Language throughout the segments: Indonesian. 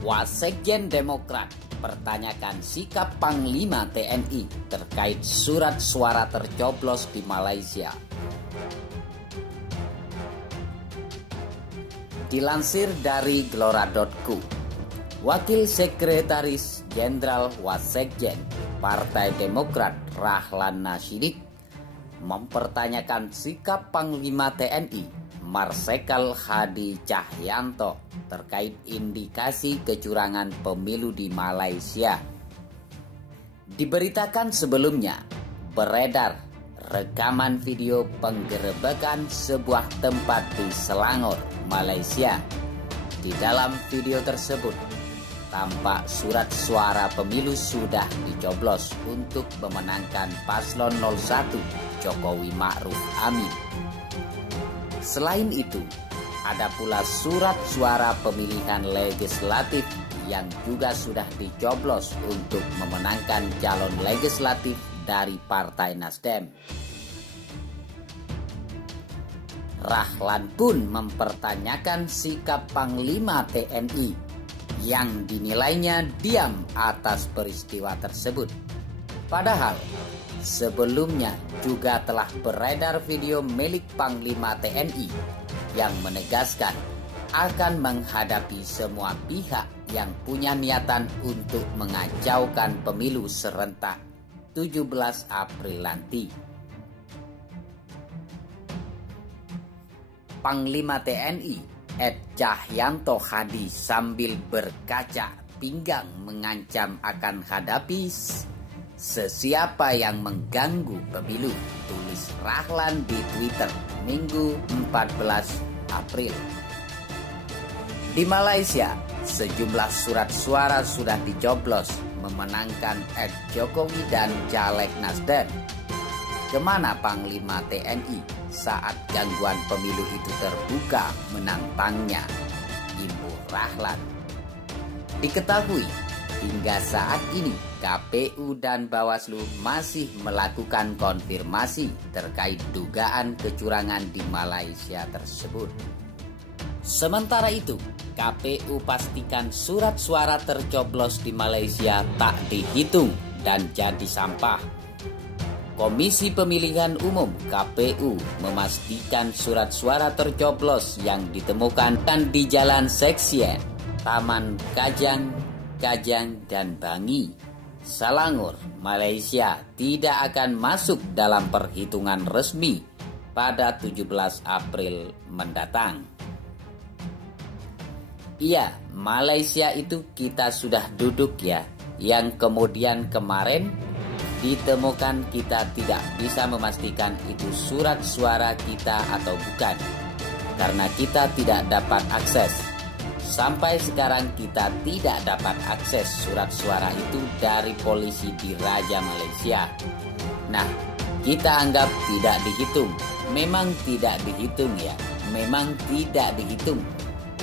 Wasekjen Demokrat pertanyakan sikap Panglima TNI terkait surat suara tercoblos di Malaysia. Dilansir dari Gelora.co, Wakil Sekretaris Jenderal Wasekjen Partai Demokrat Rahlan Nasyidik mempertanyakan sikap Panglima TNI Marsikal Hadi Cahyanto terkait indikasi kecurangan pemilu di Malaysia. Diberitakan sebelumnya beredar rekaman video penggerebekan sebuah tempat di Selangor, Malaysia. Di dalam video tersebut tampak surat suara pemilu sudah dicoblos untuk memenangkan paslon 01 Jokowi Ma'ruf Amin. Selain itu, ada pula surat suara pemilihan legislatif yang juga sudah dicoblos untuk memenangkan calon legislatif dari Partai Nasdem. Rahlan pun mempertanyakan sikap Panglima TNI yang dinilainya diam atas peristiwa tersebut. Padahal sebelumnya juga telah beredar video milik Panglima TNI yang menegaskan akan menghadapi semua pihak yang punya niatan untuk mengacaukan pemilu serentak 17 April nanti. Panglima TNI Cahyanto Hadi sambil berkaca pinggang mengancam akan hadapi sesiapa yang mengganggu pemilu, tulis Rahlan di Twitter Minggu 14 April. Di Malaysia, sejumlah surat suara sudah dicoblos memenangkan Jokowi dan caleg Nasdem. Kemana Panglima TNI saat gangguan pemilu itu terbuka menantangnya? Imbu Rahlan. Diketahui hingga saat ini KPU dan Bawaslu masih melakukan konfirmasi terkait dugaan kecurangan di Malaysia tersebut. Sementara itu, KPU pastikan surat suara tercoblos di Malaysia tak dihitung dan jadi sampah. Komisi Pemilihan Umum KPU memastikan surat suara tercoblos yang ditemukan di Jalan Seksien, Taman Kajang, dan Bangi, Selangor, Malaysia tidak akan masuk dalam perhitungan resmi pada 17 April mendatang. Iya, Malaysia itu kita sudah duduk ya, yang kemudian kemarin ditemukan kita tidak bisa memastikan itu surat suara kita atau bukan, karena kita tidak dapat akses. Sampai sekarang kita tidak dapat akses surat suara itu dari polisi di Raja Malaysia. Nah, kita anggap tidak dihitung. Memang tidak dihitung ya, memang tidak dihitung,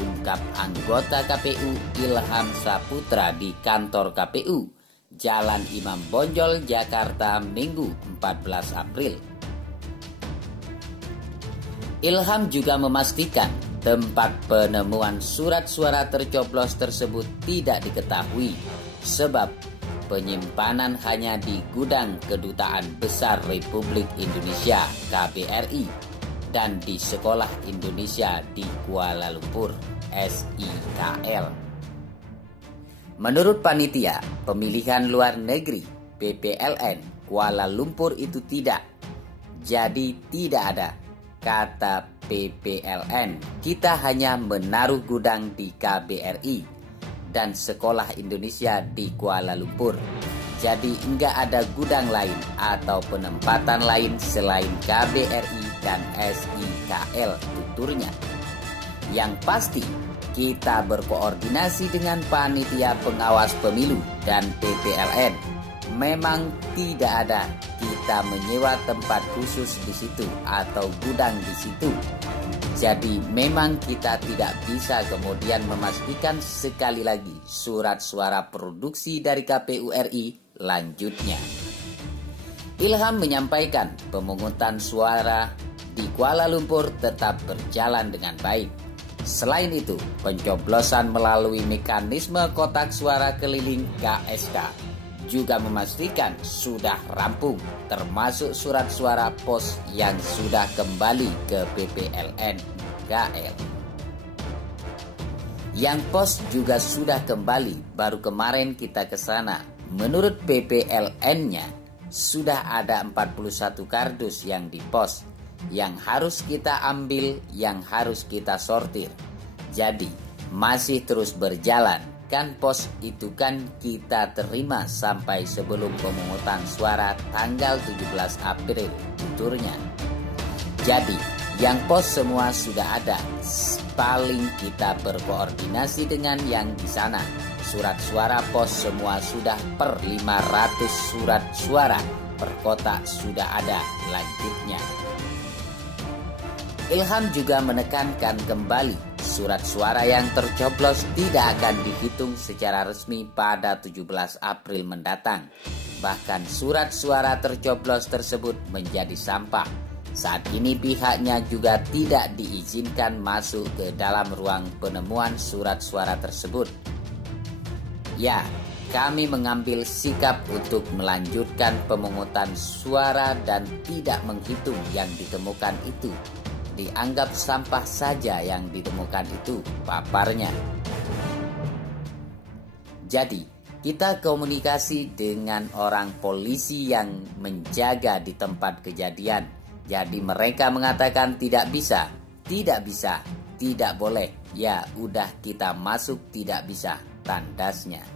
ungkap anggota KPU Ilham Saputra di kantor KPU Jalan Imam Bonjol, Jakarta, Minggu 14 April. Ilham juga memastikan tempat penemuan surat suara tercoblos tersebut tidak diketahui sebab penyimpanan hanya di gudang Kedutaan Besar Republik Indonesia KBRI dan di Sekolah Indonesia di Kuala Lumpur SIKL. Menurut Panitia Pemilihan Luar Negeri PPLN Kuala Lumpur itu tidak. Jadi tidak ada kata PPLN. Kita hanya menaruh gudang di KBRI dan Sekolah Indonesia di Kuala Lumpur. Jadi enggak ada gudang lain atau penempatan lain selain KBRI dan SIKL, tuturnya. Yang pasti kita berkoordinasi dengan Panitia Pengawas Pemilu dan PPLN. Memang tidak ada kita menyewa tempat khusus di situ atau gudang di situ. Jadi memang kita tidak bisa kemudian memastikan sekali lagi surat suara produksi dari KPU RI lanjutnya. Ilham menyampaikan pemungutan suara di Kuala Lumpur tetap berjalan dengan baik. Selain itu, pencoblosan melalui mekanisme kotak suara keliling KSK juga memastikan sudah rampung, termasuk surat suara pos yang sudah kembali ke PPLN KL. Yang pos juga sudah kembali, baru kemarin kita ke sana. Menurut PPLN-nya, sudah ada 41 kardus yang di pos, yang harus kita ambil, yang harus kita sortir. Jadi, masih terus berjalan. Kan pos itu kan kita terima sampai sebelum pemungutan suara tanggal 17 April tuturnya. Jadi, yang pos semua sudah ada. Paling kita berkoordinasi dengan yang di sana. Surat suara pos semua sudah per 500 surat suara per kotak sudah ada, lanjutnya. Ilham juga menekankan kembali surat suara yang tercoblos tidak akan dihitung secara resmi pada 17 April mendatang. Bahkan surat suara tercoblos tersebut menjadi sampah. Saat ini pihaknya juga tidak diizinkan masuk ke dalam ruang penemuan surat suara tersebut. Ya, kami mengambil sikap untuk melanjutkan pemungutan suara dan tidak menghitung yang ditemukan itu. Dianggap sampah saja yang ditemukan itu, paparnya. Jadi, kita komunikasi dengan orang polisi yang menjaga di tempat kejadian. Jadi mereka mengatakan tidak bisa, tidak boleh. Ya udah kita masuk tidak bisa, tandasnya.